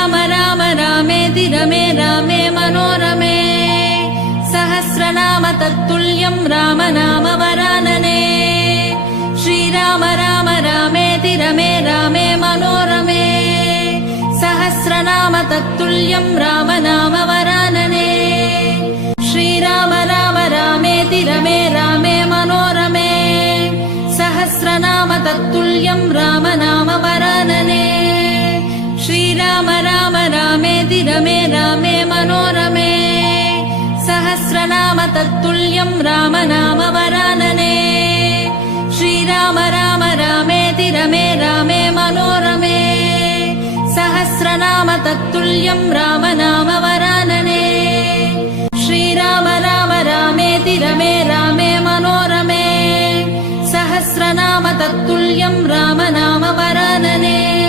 श्रीराम राम रामेति रमे रामे मनोरमे सहस्रनाम तत्तुल्यं राम नाम वरानने श्रीराम राम रामेति रमे रामे मनोरमे सहस्रनाम तत्तुल्यं राम नाम वरानने श्रीराम राम रामेति रमे रामे मनोरमे सहस्रनाम तत्तुल्यं राम नाम वरानने श्रीराम राम रामेति रमे रामे मनोरमे सहस्रनाम तत्तुल्यं राम नाम वरानने श्रीराम राम रामेति रमे रामे मनोरमे सहस्रनाम तत्तुल्यं राम नाम वरानने श्रीराम राम रामेति रमे रामे मनोरमे सहस्रनाम तत्तुल्यं राम नाम वरानने